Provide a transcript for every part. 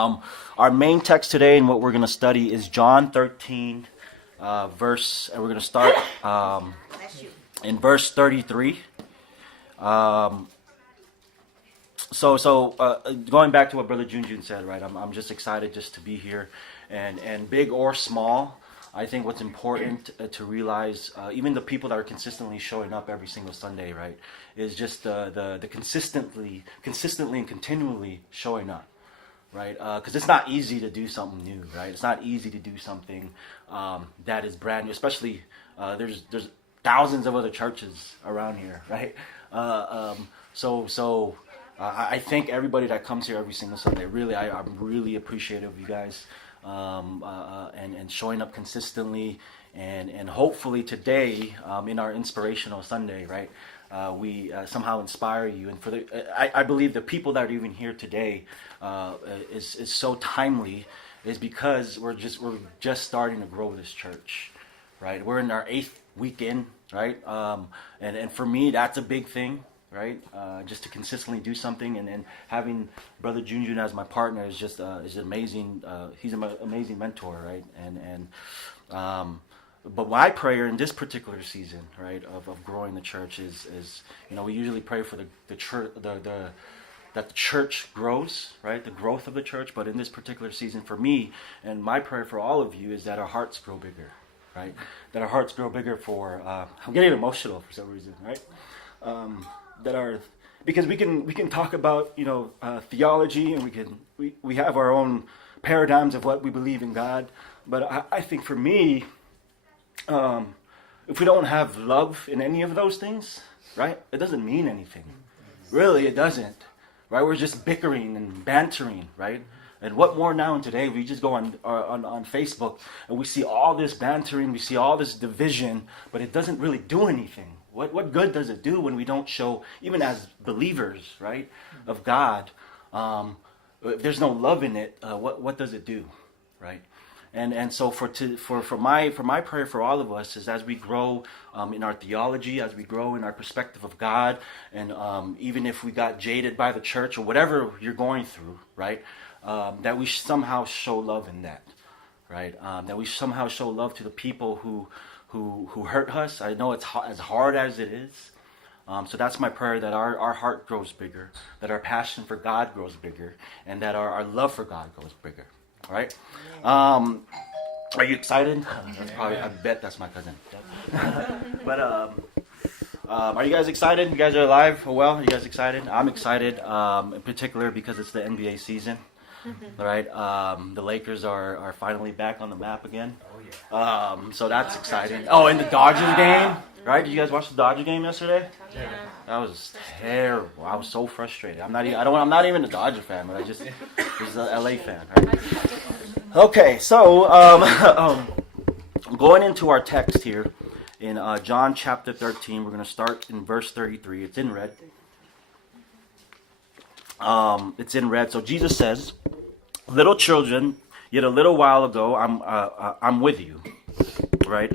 Our main text today and what we're going to study is John 13, and we're going to start in verse 33. Um, Going back to what Brother Junjun said, right? I'm just excited just to be here, and big or small. I think what's important to realize, even the people that are consistently showing up every single Sunday, right, is just the consistently and continually showing up. Right, because it's not easy to do something new, right? It's not easy to do something that is brand new. Especially there's thousands of other churches around here, right? I thank everybody that comes here every single Sunday. Really, I'm really appreciative of you guys and showing up consistently, and hopefully today in our Inspirational Sunday, right? We somehow inspire you, and I believe the people that are even here today is so timely, is because we're just starting to grow this church, right? We're in our 8th weekend, right? And for me, that's a big thing, right? Just to consistently do something, and having Brother Junjun as my partner is just is amazing. He's an amazing mentor, right? But my prayer in this particular season, right, of growing the church is we usually pray for the church, that the church grows, right, the growth of the church. But in this particular season, for me, and my prayer for all of you, is that our hearts grow bigger, right? That our hearts grow bigger for. I'm getting emotional for some reason, right? Because we can talk about theology, and we have our own paradigms of what we believe in God. But I think for me, if we don't have love in any of those things, right, it doesn't mean anything. Really, it doesn't. Right? We're just bickering and bantering, right? And what more now in today? We just go on Facebook and we see all this bantering, we see all this division, but it doesn't really do anything. What good does it do when we don't show, even as believers, right, of God? If there's no love in it, what does it do, right? And so for my prayer for all of us is, as we grow in our theology, as we grow in our perspective of God, and even if we got jaded by the church or whatever you're going through, right, that we somehow show love in that, right? That we somehow show love to the people who hurt us. I know it's as hard as it is. So that's my prayer, that our heart grows bigger, that our passion for God grows bigger, and that our love for God grows bigger. All right. Are you excited? I bet that's my cousin. But are you guys excited? You guys are alive? Well, are you guys excited? I'm excited, in particular because it's the NBA season. All right. The Lakers are finally back on the map again. So that's exciting. Oh, and the Dodgers game, right? Did you guys watch the Dodger game yesterday? Yeah. That was terrible. I was so frustrated. I'm not even a Dodger fan, but I was an LA fan. Right? Okay, so going into our text here in John chapter 13, we're going to start in verse 33. It's in red. So Jesus says, "Little children, yet a little while ago I'm with you." Right?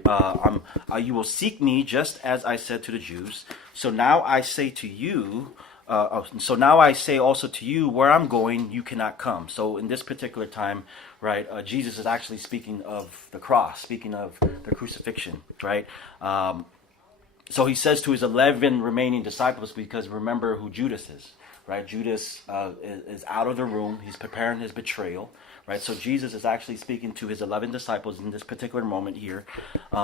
You will seek me, just as I said to the Jews. So now I say to you, now I say also to you, where I'm going, you cannot come. So in this particular time, right, Jesus is actually speaking of the cross, speaking of the crucifixion, right? So he says to his 11 remaining disciples, because remember who Judas is, right? Judas is out of the room. He's preparing his betrayal. Right, so Jesus is actually speaking to his 11 disciples in this particular moment here.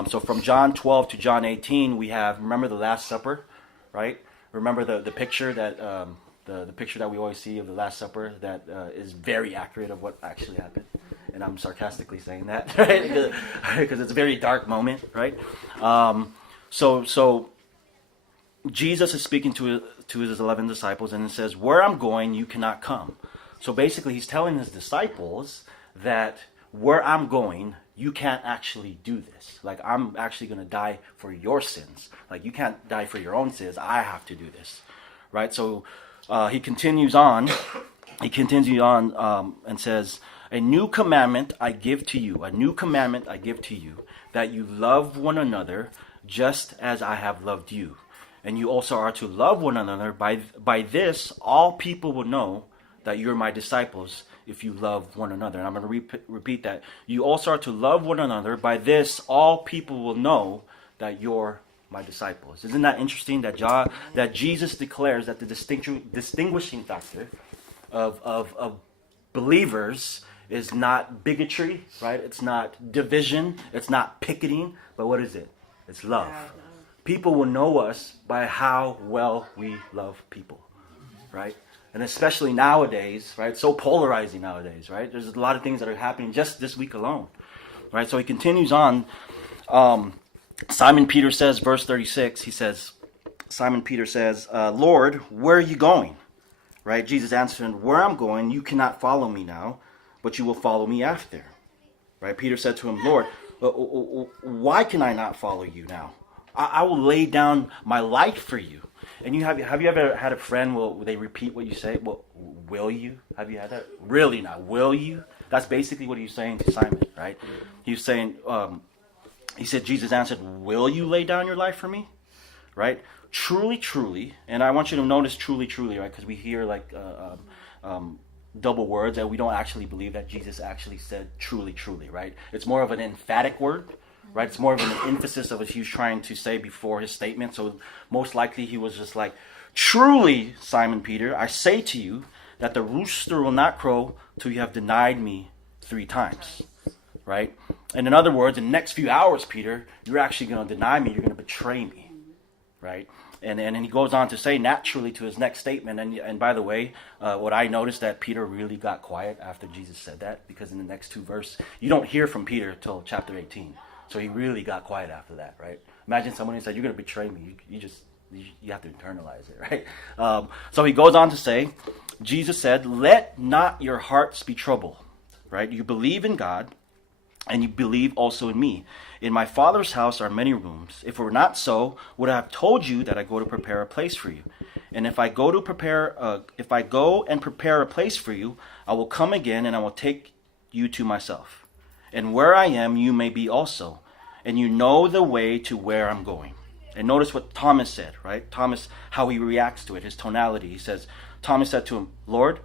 So from John 12 to John 18, we have, remember the Last Supper, right? Remember the picture that the picture that we always see of the Last Supper that is very accurate of what actually happened. And I'm sarcastically saying that, right? Because it's a very dark moment, right? So Jesus is speaking to his 11 disciples, and it says, "Where I'm going, you cannot come." So basically, he's telling his disciples that where I'm going, you can't actually do this. Like, I'm actually going to die for your sins. Like, you can't die for your own sins. I have to do this, right? So he continues on. And says, "A new commandment I give to you. A new commandment I give to you, that you love one another, just as I have loved you. And you also are to love one another. By this, all people will know that you're my disciples, if you love one another. And I'm going to repeat that. You also are to love one another. By this, all people will know that you're my disciples. Isn't that interesting that Jesus declares that the distinguishing factor of believers is not bigotry, right? It's not division. It's not picketing. But what is it? It's love. People will know us by how well we love people, right? And especially nowadays, right? So polarizing nowadays, right? There's a lot of things that are happening just this week alone, right? So he continues on. Simon Peter says, verse 36, Simon Peter says, Lord, where are you going? Right? Jesus answered, where I'm going, you cannot follow me now, but you will follow me after. Right? Peter said to him, Lord, why can I not follow you now? I will lay down my life for you. And have you ever had a friend where they repeat what you say? Well, will you? Have you had that? Really not. Will you? That's basically what he's saying to Simon, right? He's saying, he said, Jesus answered, will you lay down your life for me? Right? Truly, truly. And I want you to notice truly, truly, right? Because we hear like double words and we don't actually believe that Jesus actually said truly, truly, right? It's more of an emphatic word. Right, it's more of an emphasis of what he was trying to say before his statement. So most likely he was just like, truly, Simon Peter, I say to you that the rooster will not crow till you have denied me 3 times. Right? And in other words, in the next few hours, Peter, you're actually going to deny me. You're going to betray me. Right? And he goes on to say naturally to his next statement. And by the way, what I noticed that Peter really got quiet after Jesus said that, because in the next 2 verses, you don't hear from Peter till chapter 18. So he really got quiet after that, right? Imagine someone who said, you're going to betray me. You have to internalize it, right? So he goes on to say, Jesus said, let not your hearts be troubled, right? You believe in God, and you believe also in me. In my Father's house are many rooms. If it were not so, would I have told you that I go to prepare a place for you? And if I go and prepare a place for you, I will come again, and I will take you to myself. And where I am, you may be also. And you know the way to where I'm going. And notice what Thomas said, right? Thomas, how he reacts to it, his tonality. He says, Thomas said to him, Lord,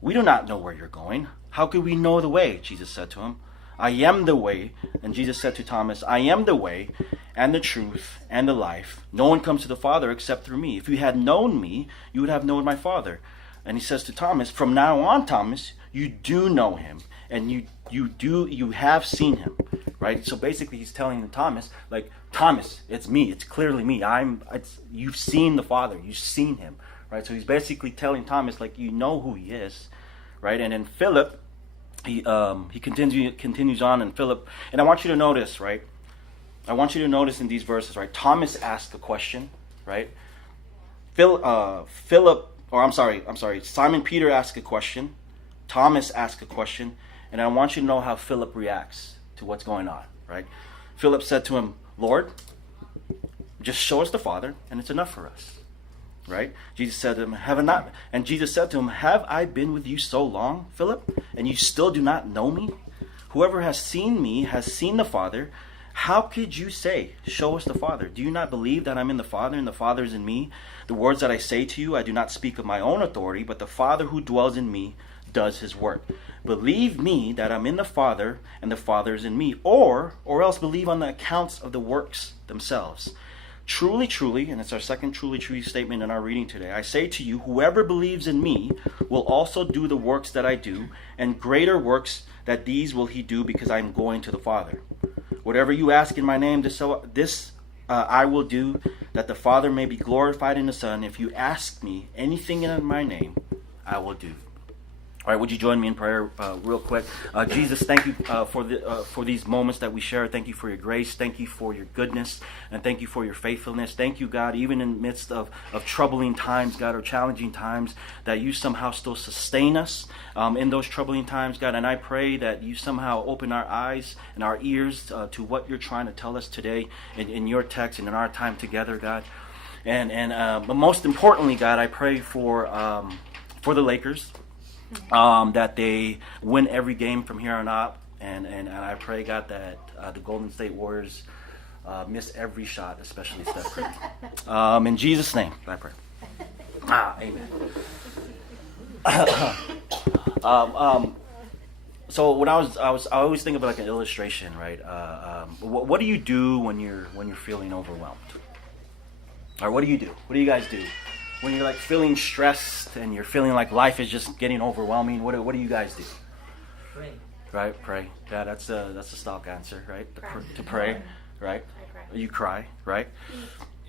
we do not know where you're going. How could we know the way? Jesus said to him, I am the way. And Jesus said to Thomas, I am the way and the truth and the life. No one comes to the Father except through me. If you had known me, you would have known my Father. And he says to Thomas, from now on, Thomas, you do know him. And you have seen him, right? So basically he's telling Thomas, like, Thomas, it's me. It's clearly me. You've seen the Father. You've seen him, right? So he's basically telling Thomas, like, you know who he is, right? And then Philip, he continues on in Philip. And I want you to notice, right? I want you to notice in these verses, right? Thomas asked a question, right? Simon Peter asked a question. Thomas asked a question. And I want you to know how Philip reacts to what's going on, right? Philip said to him, Lord, just show us the Father, and it's enough for us, right? Jesus said to him, have I been with you so long, Philip, and you still do not know me? Whoever has seen me has seen the Father. How could you say, show us the Father? Do you not believe that I'm in the Father, and the Father is in me? The words that I say to you, I do not speak of my own authority, but the Father who dwells in me does his work. Believe me that I'm in the Father and the Father is in me, or else believe on the accounts of the works themselves. Truly, truly, and it's our second truly, truly statement in our reading today, I say to you, whoever believes in me will also do the works that I do, and greater works than these will he do, because I am going to the Father. Whatever you ask in my name, this I will do, that the Father may be glorified in the Son. If you ask me anything in my name, I will do. All right, would you join me in prayer real quick? Jesus, thank you for these moments that we share. Thank you for your grace. Thank you for your goodness. And thank you for your faithfulness. Thank you, God, even in the midst of troubling times, God, or challenging times, that you somehow still sustain us in those troubling times, God. And I pray that you somehow open our eyes and our ears to what you're trying to tell us today in your text and in our time together, God. But most importantly, God, I pray for the Lakers. That they win every game from here on out, and I pray, God, that the Golden State Warriors miss every shot, especially Steph Curry. In Jesus' name, I pray. Amen. So when I always think of like an illustration, right? What do you do when you're feeling overwhelmed? Or what do you do? What do you guys do when you're like feeling stressed and you're feeling like life is just getting overwhelming? What do you guys do? Pray. Right, pray. Yeah, that's a stock answer, right? To pray, right? You cry, right?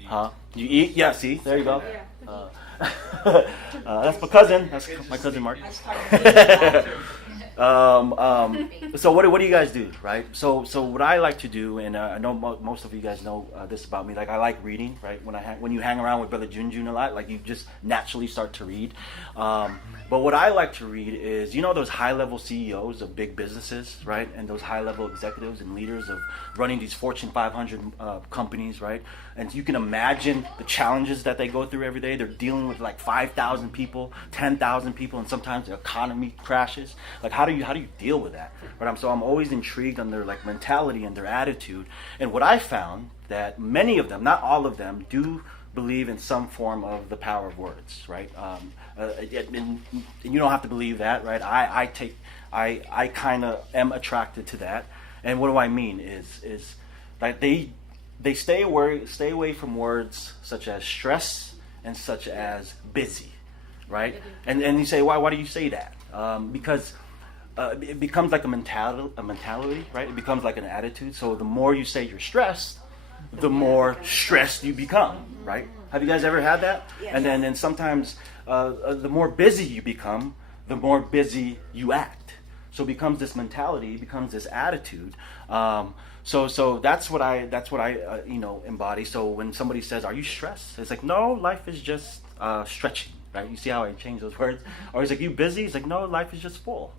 Huh? You eat? Yeah. See, there you go. That's my cousin. That's my cousin Mark. So what do you guys do, right? So what I like to do, and I know most of you guys know this about me. Like I like reading, right? When you hang around with Brother Jun a lot, like you just naturally start to read. But what I like to read is, those high-level CEOs of big businesses, right? And those high-level executives and leaders of running these Fortune 500 companies, right? And you can imagine the challenges that they go through every day. They're dealing with like 5,000 people, 10,000 people, and sometimes the economy crashes. Like how do you deal with that? Right? So I'm always intrigued on their like mentality and their attitude. And what I found that many of them, not all of them, do believe in some form of the power of words, right? And you don't have to believe that, right? I kind of am attracted to that. And what do I mean is like they stay away from words such as stress and such as busy, right? And you say, why do you say that? Because it becomes like a mentality, right? It becomes like an attitude. So the more you say you're stressed, the more stressed you become, right? Have you guys ever had that? Yes. And then sometimes the more busy you become, the more busy you act. So it becomes this mentality, it becomes this attitude. So that's what I embody. So when somebody says, "Are you stressed?" It's like, no, life is just stretching, right? You see how I change those words? Or he's like, "You busy?" It's like, no, life is just full,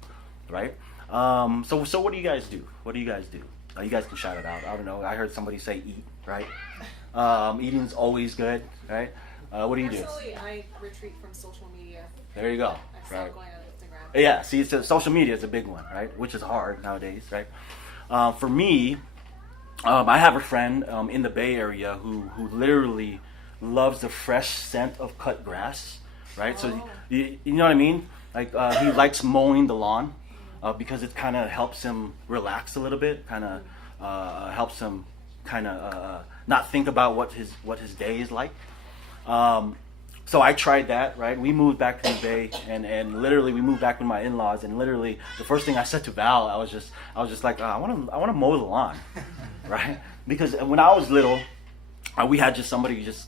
right? So what do you guys do? What do you guys do? You guys can shout it out. I don't know. I heard somebody say eat, right? Eating's always good, right? What do you do? Personally, I retreat from social media. There you go. I stopped Right. going on Instagram. Yeah, see, social media is a big one, right? Which is hard nowadays, right? For me, I have a friend in the Bay Area who literally loves the fresh scent of cut grass, right? Oh. So you know what I mean? Like he likes mowing the lawn because it kind of helps him relax a little bit, kind of helps him kind of not think about what his day is like. So I tried that, right? We moved back to the Bay, and literally we moved back with my in-laws, and literally the first thing I said to Val, I was just like, I want to mow the lawn, right? Because when I was little, we had just somebody just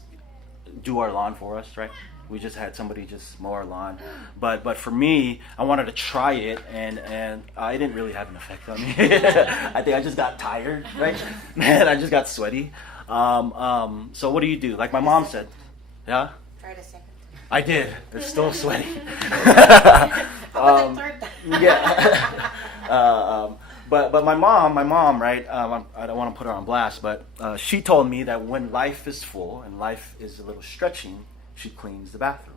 do our lawn for us, right? We just had somebody just mow our lawn, but for me, I wanted to try it, and it didn't really have an effect on me. I think I just got tired, right? Man, I just got sweaty. So what do you do? Like my mom said, yeah. Tried a second. I did. It's still sweaty. Yeah. But my mom, right? I don't want to put her on blast, but she told me that when life is full and life is a little stretching, she cleans the bathroom,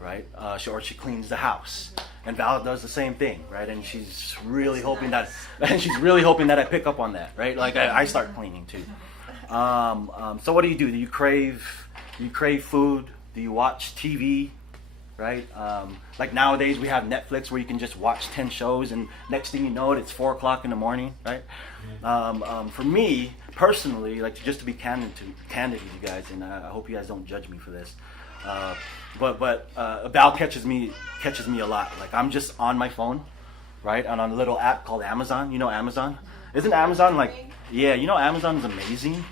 right? She cleans the house, and Val does the same thing, right? And she's really hoping that I pick up on that, right? Like I start cleaning too. So what do? Do you crave food? Do you watch TV? Right? Like nowadays we have Netflix where you can just watch 10 shows and next thing you know it's 4 o'clock in the morning, right? For me, personally, like just to be candid with you guys, and I hope you guys don't judge me for this, but Val catches me a lot. Like I'm just on my phone, right? And on a little app called Amazon. You know Amazon? Isn't Amazon like, yeah, Amazon's amazing,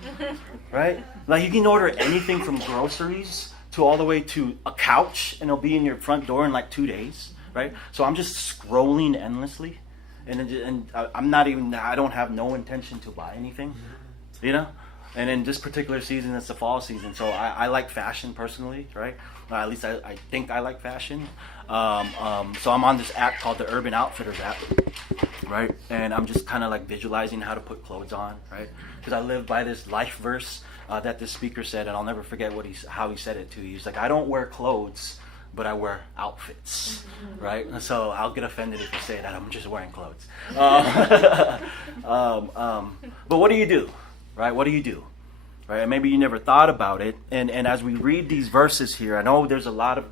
right? Like you can order anything from groceries to all the way to a couch, and it'll be in your front door in like 2 days, right? So I'm just scrolling endlessly, and I don't have no intention to buy anything, And in this particular season, it's the fall season, so I like fashion personally, right? At least I think I like fashion. So I'm on this app called the Urban Outfitters app, right? And I'm just kind of like visualizing how to put clothes on, right? Because I live by this life verse that this speaker said, and I'll never forget how he said it too. He's like, I don't wear clothes, but I wear outfits, right? And so I'll get offended if you say that I'm just wearing clothes. But what do you do, right? What do you do, right? And maybe you never thought about it. And as we read these verses here, I know there's a lot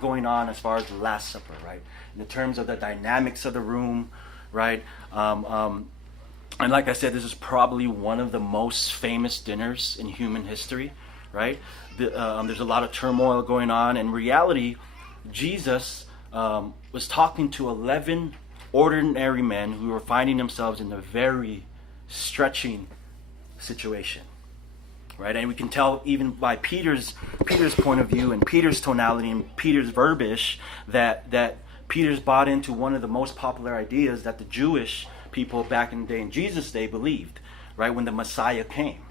going on as far as the Last Supper, right? In the terms of the dynamics of the room, right? And like I said, this is probably one of the most famous dinners in human history, right? There's a lot of turmoil going on. In reality, Jesus was talking to 11 ordinary men who were finding themselves in a very stretching situation, right? And we can tell even by Peter's point of view and Peter's tonality and Peter's verbiage that Peter's bought into one of the most popular ideas that the Jewish people back in the day, in Jesus' day, believed, right? When the Messiah came,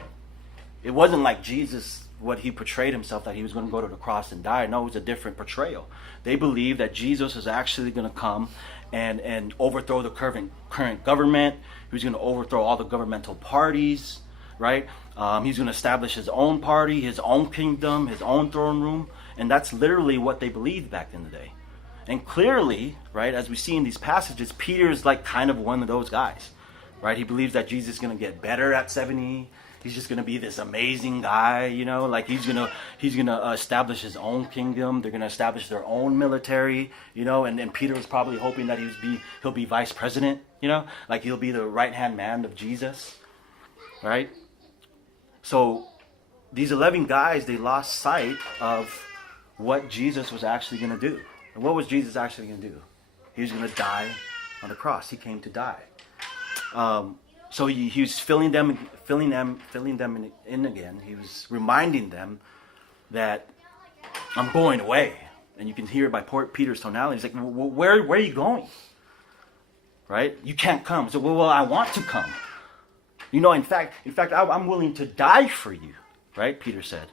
it wasn't like Jesus, what he portrayed himself, that he was going to go to the cross and die. No, it was a different portrayal. They believed that Jesus was actually going to come and overthrow the current government. He was going to overthrow all the governmental parties, right? He's going to establish his own party, his own kingdom, his own throne room. And that's literally what they believed back in the day. And clearly, right, as we see in these passages, Peter's like kind of one of those guys, right? He believes that Jesus is going to get better at 70. He's just going to be this amazing guy, you know, like he's going to establish his own kingdom. They're going to establish their own military, you know, and Peter was probably hoping that he'll be vice president, you know, like he'll be the right-hand man of Jesus, right? So these 11 guys, they lost sight of what Jesus was actually going to do. And what was Jesus actually going to do? He was going to die on the cross. He came to die. So he was filling them in again. He was reminding them that I'm going away. And you can hear it by Peter's tonality. He's like, where are you going? Right? You can't come. So, well, I want to come. You know, in fact, I'm willing to die for you. Right? Peter said.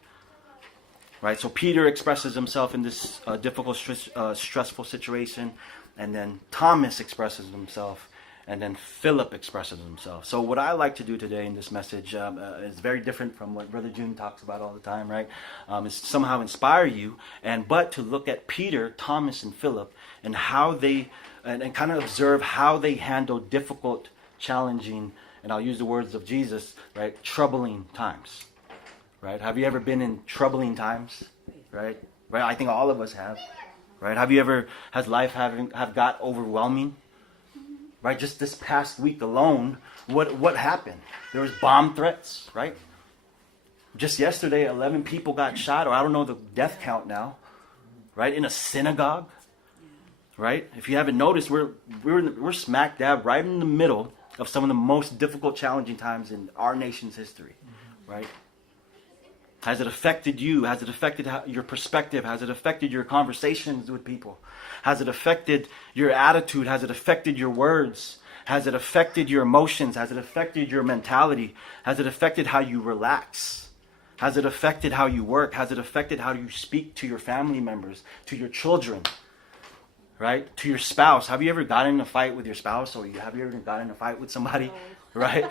Right? So Peter expresses himself in this difficult, stressful situation. And then Thomas expresses himself. And then Philip expresses himself. So what I like to do today in this message is very different from what Brother June talks about all the time, right? Is somehow inspire you, but to look at Peter, Thomas, and Philip, and how they, and kind of observe how they handle difficult, challenging, and I'll use the words of Jesus, right? Troubling times, right? Have you ever been in troubling times, right? Right? I think all of us have, right? Has life have got overwhelming? Right, just this past week alone, what happened? There was bomb threats, right? Just yesterday, 11 people got shot, or I don't know the death count now, right? In a synagogue, right? If you haven't noticed, we're smack dab right in the middle of some of the most difficult, challenging times in our nation's history, right? Has it affected you? Has it affected your perspective? Has it affected your conversations with people? Has it affected your attitude? Has it affected your words? Has it affected your emotions? Has it affected your mentality? Has it affected how you relax? Has it affected how you work? Has it affected how you speak to your family members, to your children, right? To your spouse? Have you ever gotten in a fight with your spouse, or have you ever gotten in a fight with somebody? Right?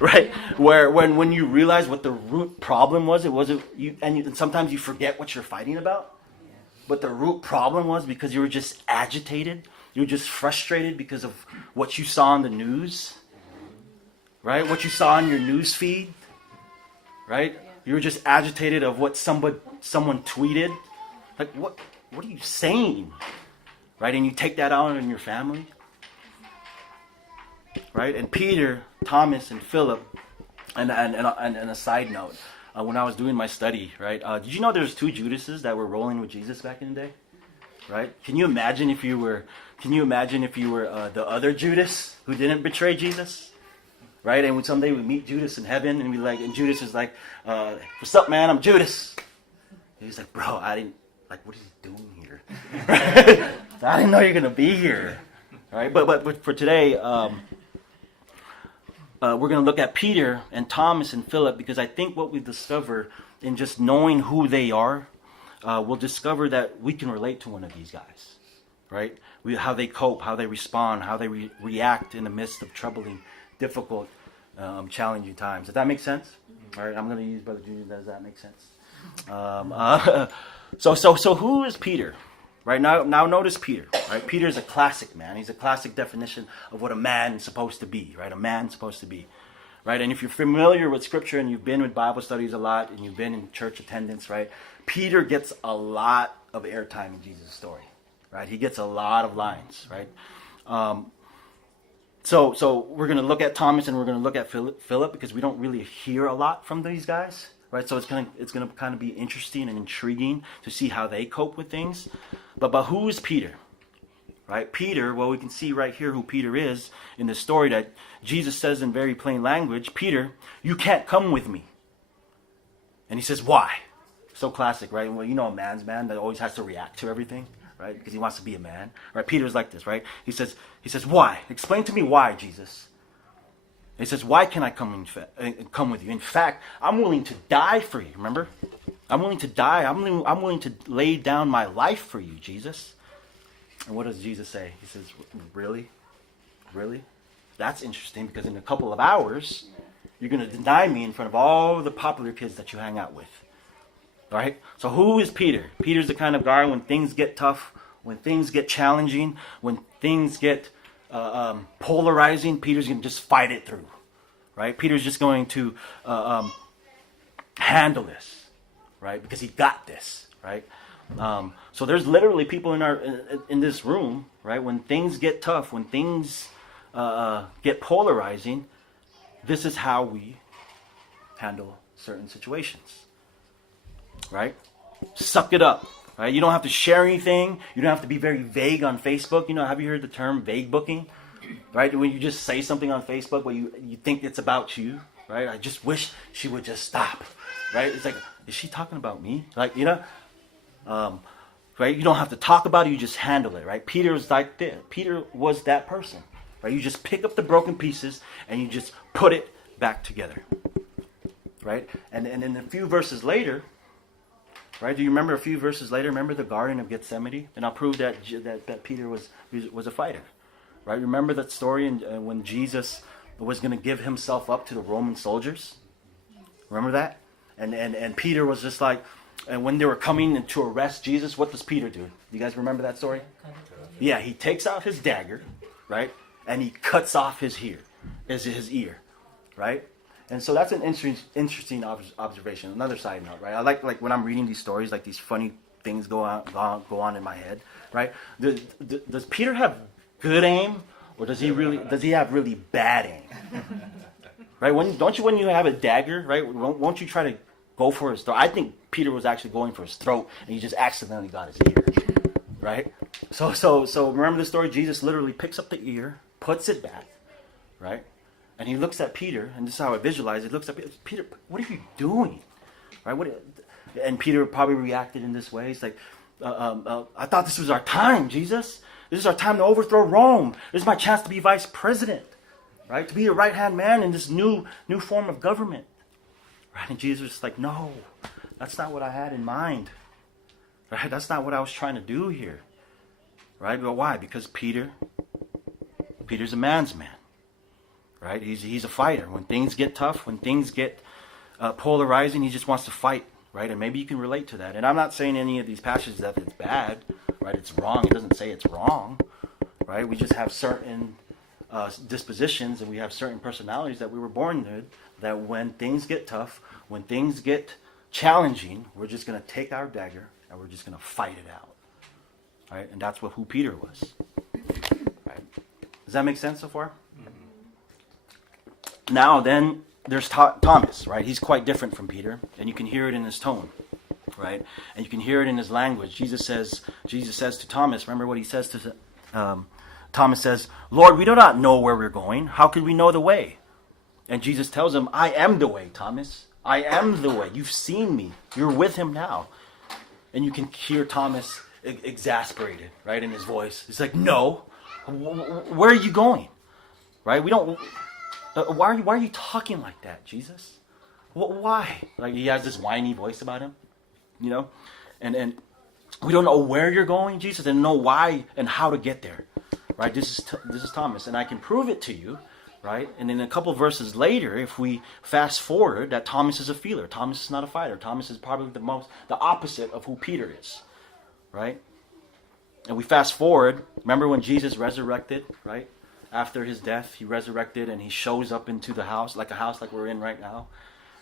Right? Where when you realize what the root problem was, it wasn't you, and sometimes you forget what you're fighting about. But the root problem was because you were just agitated. You were just frustrated because of what you saw on the news. Right? What you saw on your news feed. Right? You were just agitated of what someone tweeted. Like, what are you saying? Right? And you take that out on your family. Right? And Peter, Thomas, and Philip, and a side note, when I was doing my study, right? Did you know there's 2 Judases that were rolling with Jesus back in the day? Right? Can you imagine if you were the other Judas who didn't betray Jesus? Right? And when someday we meet Judas in heaven, and Judas is like, "What's up, man? I'm Judas." And he's like, "Bro, what are you doing here? I didn't know you're gonna be here." Right? But for today, we're going to look at Peter and Thomas and Philip, because I think what we discover in just knowing who they are, we'll discover that we can relate to one of these guys, right? How they cope, how they respond, how they react in the midst of troubling, difficult, challenging times. Does that make sense? All right, I'm going to use Brother Junior. Does that make sense? So who is Peter? Right now notice Peter. Right, Peter is a classic man. He's a classic definition of what a man is supposed to be. Right, a man's supposed to be. Right, and if you're familiar with Scripture and you've been with Bible studies a lot and you've been in church attendance, right, Peter gets a lot of airtime in Jesus' story. Right, he gets a lot of lines. Right, So we're going to look at Thomas and we're going to look at Philip because we don't really hear a lot from these guys, right? So it's going to kind of be interesting and intriguing to see how they cope with things. But who is Peter? Right? Peter, well, we can see right here who Peter is in the story that Jesus says in very plain language, Peter, you can't come with me. And he says, why? So classic, right? Well, you know a man's man that always has to react to everything, right? Because he wants to be a man, right? Peter's like this, right? He says, why? Explain to me why, Jesus. He says, why can I come with you? In fact, I'm willing to die for you, remember? I'm willing to die. I'm willing to lay down my life for you, Jesus. And what does Jesus say? He says, really? Really? That's interesting because in a couple of hours, you're going to deny me in front of all the popular kids that you hang out with. Right? So who is Peter? Peter's the kind of guy when things get tough, when things get challenging, when things get polarizing, Peter's going to just fight it through. Right? Peter's just going to handle this. Right? Because he got this. Right? So there's literally people in this room, right? When things get tough, when things get polarizing, this is how we handle certain situations, right? Suck it up, right? You don't have to share anything. You don't have to be very vague on Facebook. You know, have you heard the term vague booking, right? When you just say something on Facebook where you think it's about you, right? I just wish she would just stop, right? It's like, is she talking about me? Like, you know. Right? You don't have to talk about it, you just handle it, right? Peter was like this. Peter was that person, right? You just pick up the broken pieces and you just put it back together, right? And then a few verses later, right? Do you remember a few verses later? Remember the Garden of Gethsemane? And I'll prove that Peter was a fighter, right? Remember that story when Jesus was going to give himself up to the Roman soldiers? Remember that? And Peter was just like, and when they were coming to arrest Jesus, what does Peter do? You guys remember that story? Yeah, he takes out his dagger, right? And he cuts off his ear, right? And so that's an interesting observation. Another side note, right? I like when I'm reading these stories, like these funny things go on in my head, right? Does Peter have good aim, or does he have really bad aim? Right? When you have a dagger, right? Won't you try to go for his throat? I think Peter was actually going for his throat, and he just accidentally got his ear, right? So remember the story? Jesus literally picks up the ear, puts it back, right? And he looks at Peter, and this is how I visualize it. Looks at Peter, what are you doing, right? And Peter probably reacted in this way. He's like, I thought this was our time, Jesus. This is our time to overthrow Rome. This is my chance to be vice president, right? To be a right-hand man in this new form of government. Right? And Jesus was like, no, that's not what I had in mind. Right? That's not what I was trying to do here. Right? But why? Because Peter's a man's man. Right? He's a fighter. When things get tough, when things get polarizing, he just wants to fight. Right? And maybe you can relate to that. And I'm not saying any of these passages that it's bad. Right? It's wrong. It doesn't say it's wrong. Right? We just have certain dispositions and we have certain personalities that we were born with, that when things get tough, when things get challenging, we're just going to take our dagger and we're just going to fight it out. Right? And that's who Peter was. Right? Does that make sense so far? Mm-hmm. Now then, there's Thomas, right? He's quite different from Peter, and you can hear it in his tone, right? And you can hear it in his language. Jesus says to Thomas, remember what he says to Thomas says, Lord, we do not know where we're going. How could we know the way? And Jesus tells him, I am the way, Thomas. I am the way. You've seen me. You're with him now. And you can hear Thomas exasperated, right, in his voice. He's like, no. Where are you going? Right? We don't. Why are you talking like that, Jesus? Why? Like he has this whiny voice about him, you know, and we don't know where you're going, Jesus, and know why and how to get there. Right? This is Thomas, and I can prove it to you. Right? And then a couple of verses later, if we fast forward, that Thomas is a feeler. Thomas is not a fighter. Thomas is probably the opposite of who Peter is. Right? And we fast forward, remember when Jesus resurrected, right? After his death, he resurrected and he shows up into the house like we're in right now.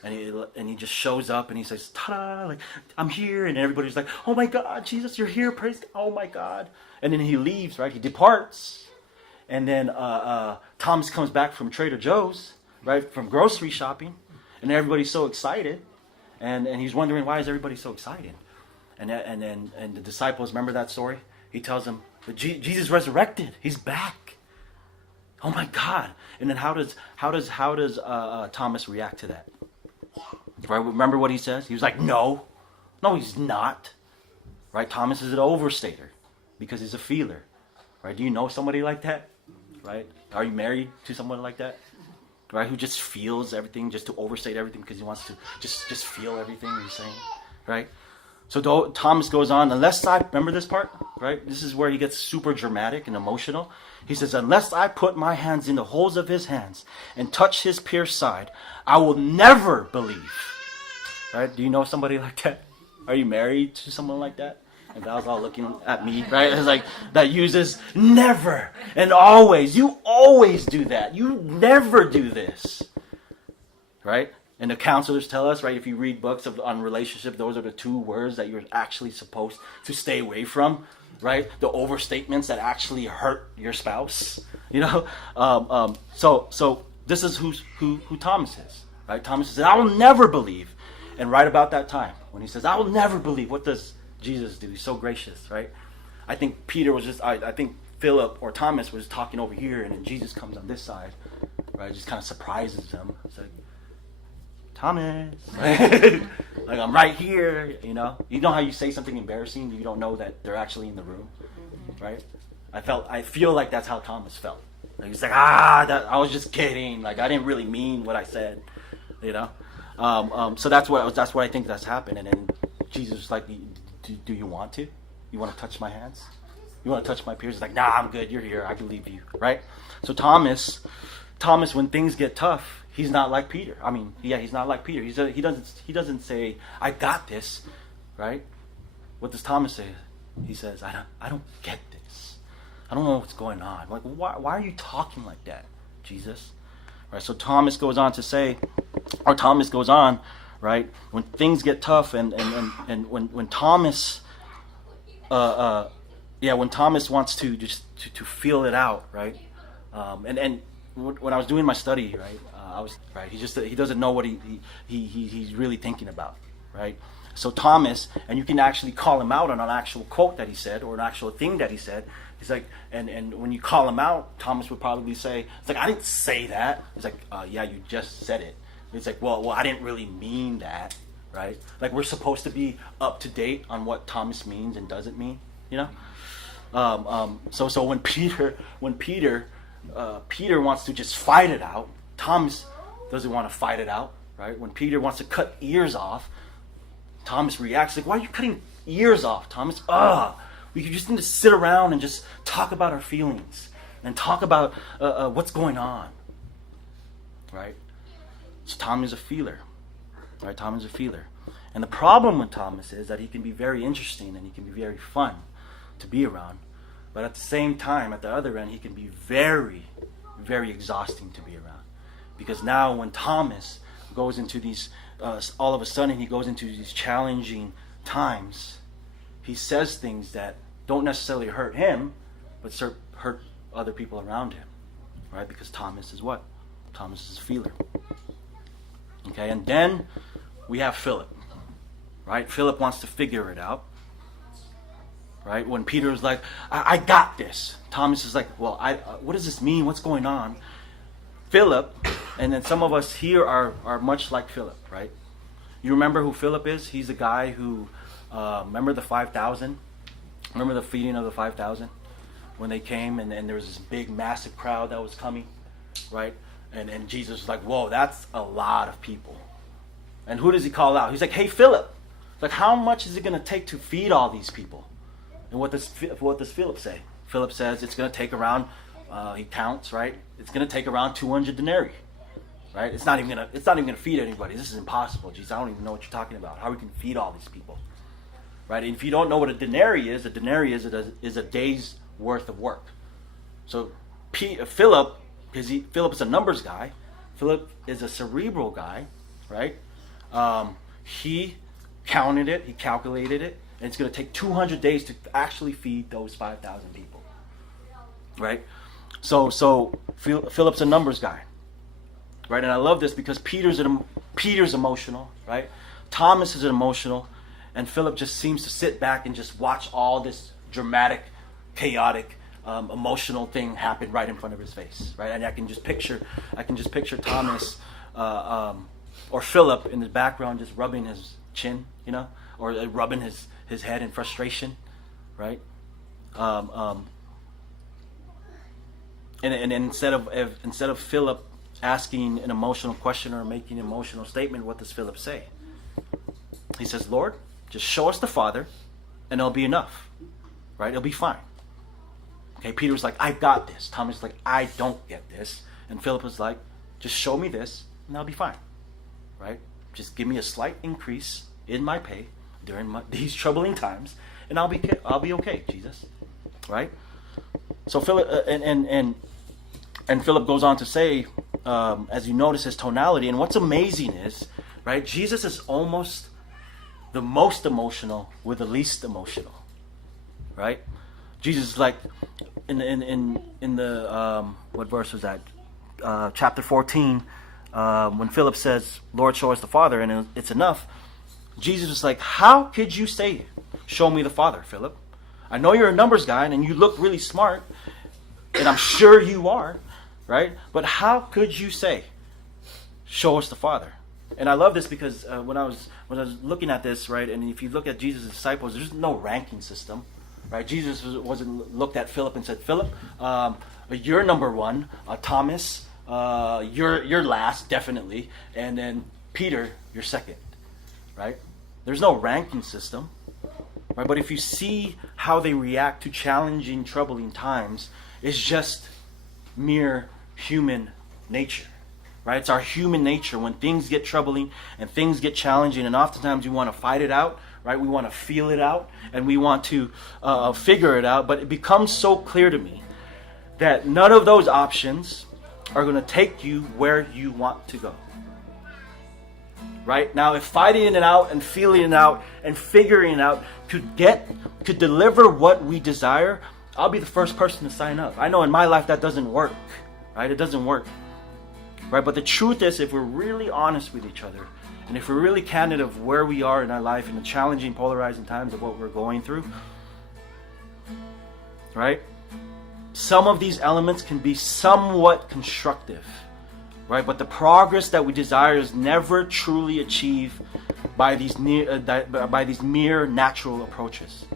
And he just shows up and he says, ta-da, like, I'm here. And everybody's like, oh my God, Jesus, you're here, praise God. Oh my God. And then he leaves, right? He departs. And then Thomas comes back from Trader Joe's, right, from grocery shopping, and everybody's so excited, and he's wondering, why is everybody so excited? And the disciples, remember that story? He tells them that Jesus resurrected. He's back. Oh my God! And then how does Thomas react to that? Right? Remember what he says? He was like, no, he's not. Right? Thomas is an overstater because he's a feeler. Right? Do you know somebody like that? Right? Are you married to someone like that? Right? Who just feels everything, just to overstate everything because he wants to just feel everything you're saying. Right? So Thomas goes on, unless I, remember this part? Right? This is where he gets super dramatic and emotional. He says, unless I put my hands in the holes of his hands and touch his pierced side, I will never believe. Right? Do you know somebody like that? Are you married to someone like that? And Val's all looking at me, right? It's like, that uses never and always. You always do that. You never do this. Right? And the counselors tell us, right, if you read books on relationship, those are the 2 words that you're actually supposed to stay away from, right? The overstatements that actually hurt your spouse, you know? So this is who Thomas is, right? Thomas says, I will never believe. And right about that time, when he says, I will never believe, what does Jesus do? He's so gracious, right? I think Peter was I think Philip or Thomas was talking over here, and then Jesus comes on this side, right? Just kind of surprises them. It's like, Thomas, like, I'm right here, you know? You know how you say something embarrassing, you don't know that they're actually in the room, right? I feel like that's how Thomas felt. Like, he's like, I was just kidding. Like, I didn't really mean what I said, you know? So that's what I think that's happened. And then Jesus was like, do you want to? You want to touch my hands? You want to touch my piercings? Like, nah, I'm good. You're here. I believe you, right? So Thomas, when things get tough, he's not like Peter. I mean, yeah, he's not like Peter. He doesn't say, I got this, right? What does Thomas say? He says, I don't get this. I don't know what's going on. Like, why are you talking like that, Jesus? Right? So Thomas goes on, right? When things get tough, and when Thomas, when Thomas wants to just to feel it out, right? And when I was doing my study, right, he doesn't know what he's really thinking about, right? So Thomas, and you can actually call him out on an actual quote that he said or an actual thing that he said. He's like, and when you call him out, Thomas would probably say, it's like, I didn't say that. It's like, yeah, you just said it. It's like, well, I didn't really mean that, right? Like, we're supposed to be up to date on what Thomas means and doesn't mean, you know? So when Peter wants to just fight it out, Thomas doesn't want to fight it out, right? When Peter wants to cut ears off, Thomas reacts like, why are you cutting ears off, Thomas? We just need to sit around and just talk about our feelings and talk about what's going on, right? So Thomas is a feeler, right? Thomas is a feeler. And the problem with Thomas is that he can be very interesting and he can be very fun to be around. But at the same time, at the other end, he can be very, very exhausting to be around. Because now when Thomas goes into these, all of a sudden he goes into these challenging times, he says things that don't necessarily hurt him, but hurt other people around him, right? Because Thomas is what? Thomas is a feeler. Okay, and then we have Philip, right? Philip wants to figure it out, right? When Peter is like, I got this. Thomas is like, well, what does this mean? What's going on? Philip, and then some of us here are much like Philip, right? You remember who Philip is? He's the guy who, remember the 5,000? Remember the feeding of the 5,000? When they came and there was this big, massive crowd that was coming, right? And Jesus was like, whoa, that's a lot of people. And who does he call out? He's like, hey, Philip, like, how much is it going to take to feed all these people? And what does Philip say? Philip says it's going to take around, he counts, right? It's going to take around 200 denarii, right? It's not even going to feed anybody. This is impossible, Jesus. I don't even know what you're talking about. How we can feed all these people, right? And if you don't know what a denarii is a day's worth of work. So Philip, because Philip is a numbers guy. Philip is a cerebral guy, right? He counted it, he calculated it, and it's going to take 200 days to actually feed those 5,000 people, right? So Philip's a numbers guy, right? And I love this because Peter's emotional, right? Thomas is emotional, and Philip just seems to sit back and just watch all this dramatic, chaotic, emotional thing happen right in front of his face, right? And I can just picture Thomas or Philip in the background just rubbing his chin, or rubbing his head in frustration, right? And instead of Philip asking an emotional question or making an emotional statement, what does Philip say? He says, Lord, just show us the Father, and it'll be enough, right? It'll be fine. Okay, Peter was like, I got this. Thomas was like, I don't get this. And Philip was like, just show me this, and I'll be fine, right? Just give me a slight increase in my pay during these troubling times, and I'll be okay, Jesus, right? So Philip and Philip goes on to say, as you notice his tonality, and what's amazing is, right, Jesus is almost the most emotional with the least emotional, right? Jesus is like in the what verse was that? Chapter 14, when Philip says, Lord, show us the Father, and it's enough. Jesus was like, how could you say, show me the Father, Philip? I know you're a numbers guy and you look really smart, and I'm sure you are, right? But how could you say, show us the Father? And I love this because when I was looking at this, right, and if you look at Jesus' disciples, there's no ranking system, right? Jesus wasn't looked at Philip and said, Philip, you're number one. Thomas, you're last, definitely. And then Peter, you're second, right? There's no ranking system, right? But if you see how they react to challenging, troubling times, it's just mere human nature, right? It's our human nature when things get troubling and things get challenging, and oftentimes we want to fight it out, right? We want to feel it out, and we want to figure it out. But it becomes so clear to me that none of those options are going to take you where you want to go. Right? Now, if fighting it out and feeling it out and figuring it out could deliver what we desire, I'll be the first person to sign up. I know in my life that doesn't work. Right? It doesn't work. Right? But the truth is, if we're really honest with each other, and if we're really candid of where we are in our life in the challenging, polarizing times of what we're going through, right? Some of these elements can be somewhat constructive, right? But the progress that we desire is never truly achieved by these mere natural approaches,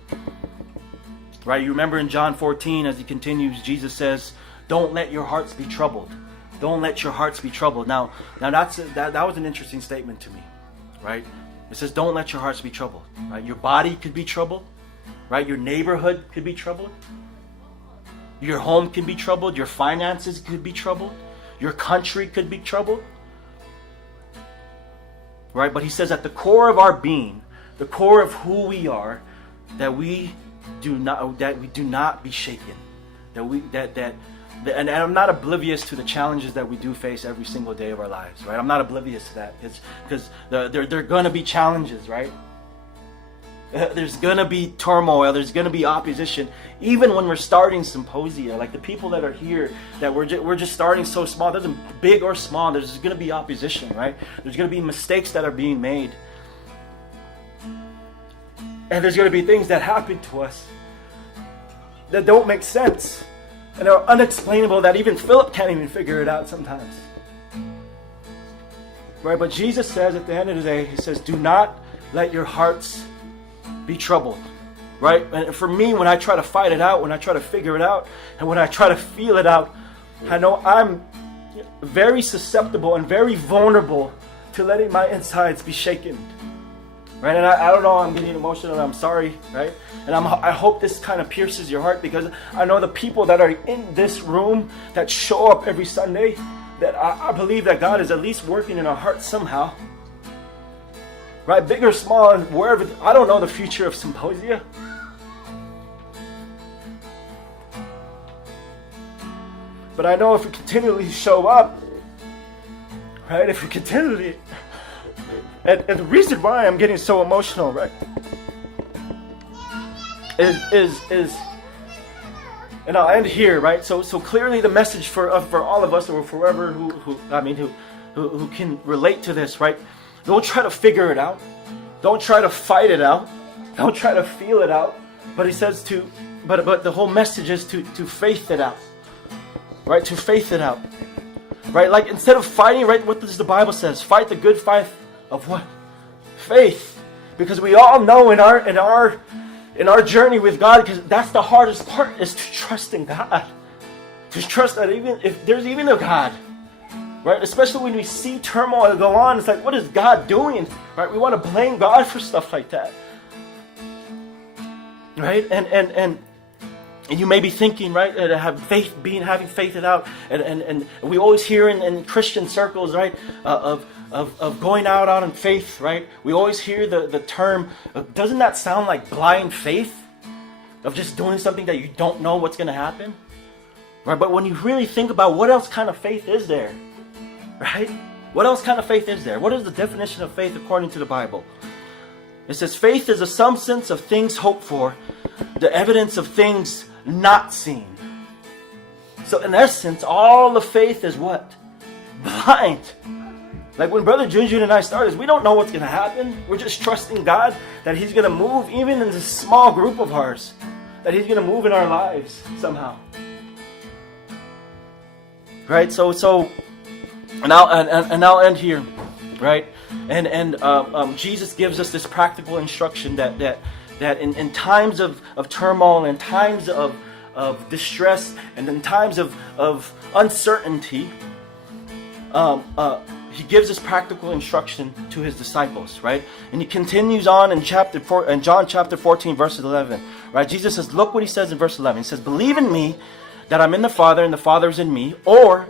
right? You remember in John 14, as he continues, Jesus says, "Don't let your hearts be troubled. Don't let your hearts be troubled." Now that was an interesting statement to me, right? It says, "Don't let your hearts be troubled." Right? Your body could be troubled, right? Your neighborhood could be troubled. Your home can be troubled. Your finances could be troubled. Your country could be troubled. Right? But he says at the core of our being, the core of who we are, that we do not be shaken. And I'm not oblivious to the challenges that we do face every single day of our lives, right? I'm not oblivious to that because there are going to be challenges, right? There's going to be turmoil. There's going to be opposition. Even when we're starting Symposia, like the people that are here, that we're just starting so small, doesn't big or small, there's going to be opposition, right? There's going to be mistakes that are being made. And there's going to be things that happen to us that don't make sense and are unexplainable, that even Philip can't even figure it out sometimes. Right? But Jesus says at the end of the day, he says, do not let your hearts be troubled. Right? And for me, when I try to fight it out, when I try to figure it out, and when I try to feel it out, I know I'm very susceptible and very vulnerable to letting my insides be shaken. Right? And I don't know, I'm getting emotional, and I'm sorry, right? And I hope this kind of pierces your heart, because I know the people that are in this room that show up every Sunday, that I believe that God is at least working in our hearts somehow. Right? Big or small, and wherever, I don't know the future of Symposia. But I know if we continually show up, right? If we continually... And the reason why I'm getting so emotional, right, is And I'll end here, right? So clearly the message for all of us, or forever who can relate to this, right? Don't try to figure it out. Don't try to fight it out. Don't try to feel it out. But he says but the whole message is to faith it out. Right? To faith it out. Right? Like instead of fighting, right? What does the Bible says? Fight the good fight of what? Faith. Because we all know in our journey with God, because that's the hardest part, is to trust in God. To trust that even if there's even a God. Right? Especially when we see turmoil go on, it's like, what is God doing? Right? We want to blame God for stuff like that. Right? And you may be thinking, right, having faith it out, and we always hear in Christian circles, right, of going out on faith, right? We always hear the term, doesn't that sound like blind faith? Of just doing something that you don't know what's going to happen? Right? But when you really think about what else kind of faith is there, right? What else kind of faith is there? What is the definition of faith according to the Bible? It says faith is a substance of things hoped for, the evidence of things not seen. So in essence, all the faith is what? Blind. Like when Brother Junjun and I started, we don't know what's going to happen. We're just trusting God that He's going to move even in this small group of ours. That He's going to move in our lives somehow. Right? And I'll end here. Right? And Jesus gives us this practical instruction that in times of turmoil, in times of distress, and in times of uncertainty, He gives us practical instruction to His disciples, right? And He continues on in John chapter 14, verse 11, right? Jesus says, look what He says in verse 11. He says, believe in me that I'm in the Father and the Father is in me, or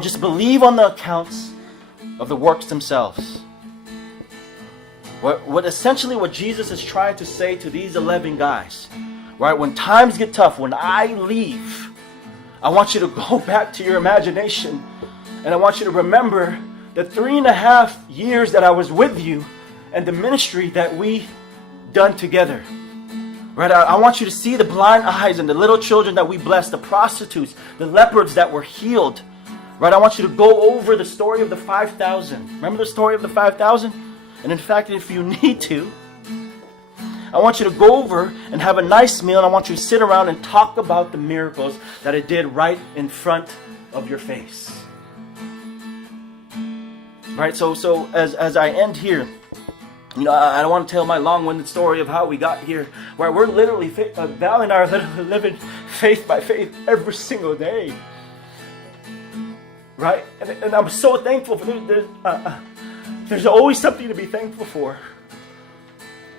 just believe on the accounts of the works themselves. What Jesus is trying to say to these 11 guys, right? When times get tough, when I leave, I want you to go back to your imagination, and I want you to remember the 3.5 years that I was with you and the ministry that we done together. Right? I want you to see the blind eyes and the little children that we blessed, the prostitutes, the lepers that were healed. Right? I want you to go over the story of the 5,000. Remember the story of the 5,000? And in fact, if you need to, I want you to go over and have a nice meal, and I want you to sit around and talk about the miracles that it did right in front of your face. Right? So as I end here, I don't want to tell my long-winded story of how we got here, where we're literally, Val and I are literally living faith by faith every single day. Right? And I'm so thankful for there's always something to be thankful for.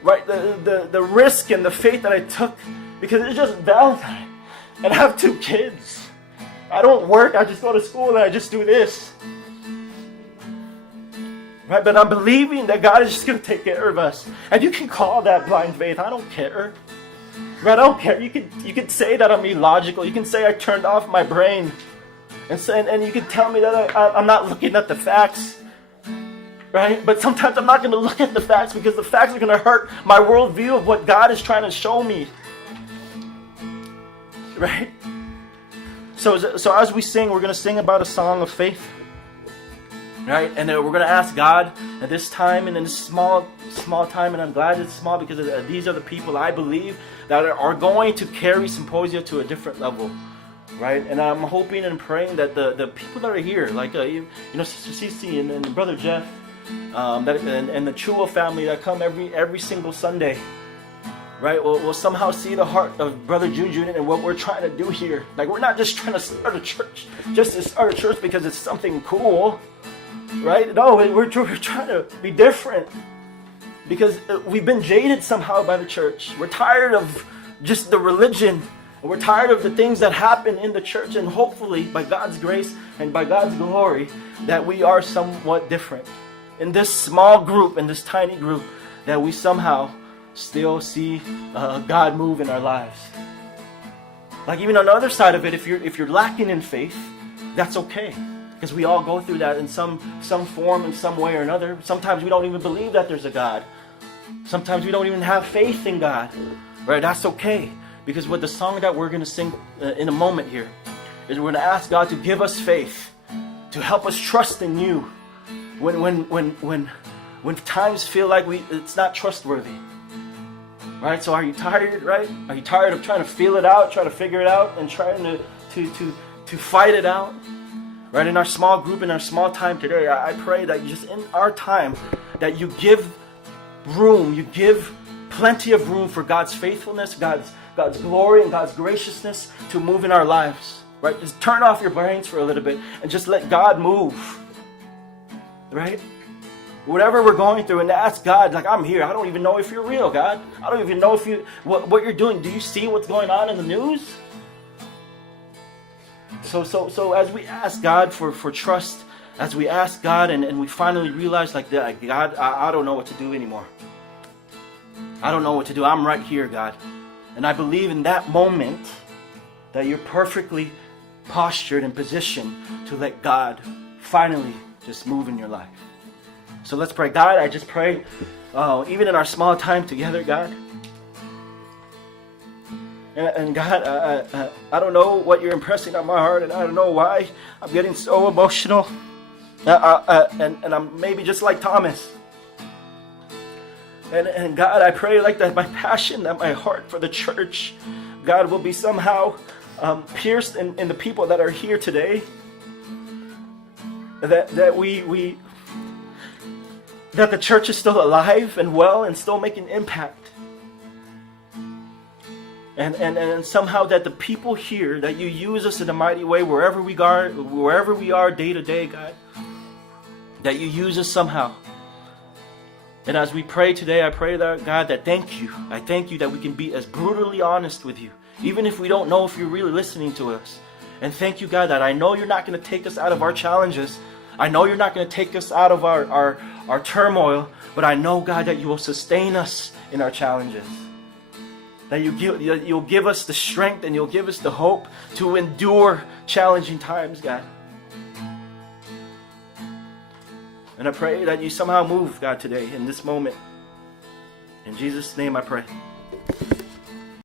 Right? The risk and the faith that I took, because it's just Valentine. And I have 2 kids. I don't work, I just go to school and I just do this. Right? But I'm believing that God is just going to take care of us. And you can call that blind faith. I don't care. Right? I don't care. You can say that I'm illogical. You can say I turned off my brain. And you can tell me that I'm not looking at the facts. Right? But sometimes I'm not going to look at the facts, because the facts are going to hurt my worldview of what God is trying to show me. Right? So as we sing, we're going to sing about a song of faith. Right? And we're going to ask God at this time, and in this small time, and I'm glad it's small, because these are the people I believe that are going to carry Symposia to a different level. Right? And I'm hoping and praying that the people that are here, like Sister Cece and Brother Jeff, and the Chua family that come every single Sunday, right, will somehow see the heart of Brother Junjun and what we're trying to do here. Like, we're not just trying to start a church just to start a church because it's something cool. Right? No, we're trying to be different, because we've been jaded somehow by the church. We're tired of just the religion, and we're tired of the things that happen in the church, and hopefully by God's grace and by God's glory that we are somewhat different. In this small group, in this tiny group, that we somehow still see God move in our lives. Like, even on the other side of it, if you're lacking in faith, that's okay. Because we all go through that in some form, in some way or another. Sometimes we don't even believe that there's a God. Sometimes we don't even have faith in God. Right? That's okay. Because what the song that we're going to sing in a moment here is we're going to ask God to give us faith, to help us trust in you when times feel like it's not trustworthy. Right? So are you tired, right? Are you tired of trying to feel it out, trying to figure it out, and trying to fight it out? Right? In our small group, in our small time today, I pray that just in our time, that you give room, you give plenty of room for God's faithfulness, God's glory, and God's graciousness to move in our lives. Right? Just turn off your brains for a little bit and just let God move. Right? Whatever we're going through, and ask God, like, I'm here. I don't even know if you're real, God. I don't even know if what you're doing. Do you see what's going on in the news? So as we ask God for trust, as we ask God and we finally realize, like, God, I don't know what to do anymore. I don't know what to do. I'm right here, God. And I believe in that moment that you're perfectly postured and positioned to let God finally just move in your life. So let's pray. God, I just pray, even in our small time together, God. And God, I don't know what you're impressing on my heart, and I don't know why I'm getting so emotional. And I'm maybe just like Thomas. And God, I pray like that my passion, that my heart for the church, God, will be somehow pierced in the people that are here today. That the church is still alive and well and still making impact. And somehow that the people here, that you use us in a mighty way wherever we are day to day, God. That you use us somehow. And as we pray today, I pray that, God, that thank you. I thank you that we can be as brutally honest with you, even if we don't know if you're really listening to us. And thank you, God, that I know you're not going to take us out of our challenges. I know you're not going to take us out of our turmoil, but I know, God, that you will sustain us in our challenges. That you'll give us the strength and you'll give us the hope to endure challenging times, God. And I pray that you somehow move, God, today in this moment. In Jesus' name I pray.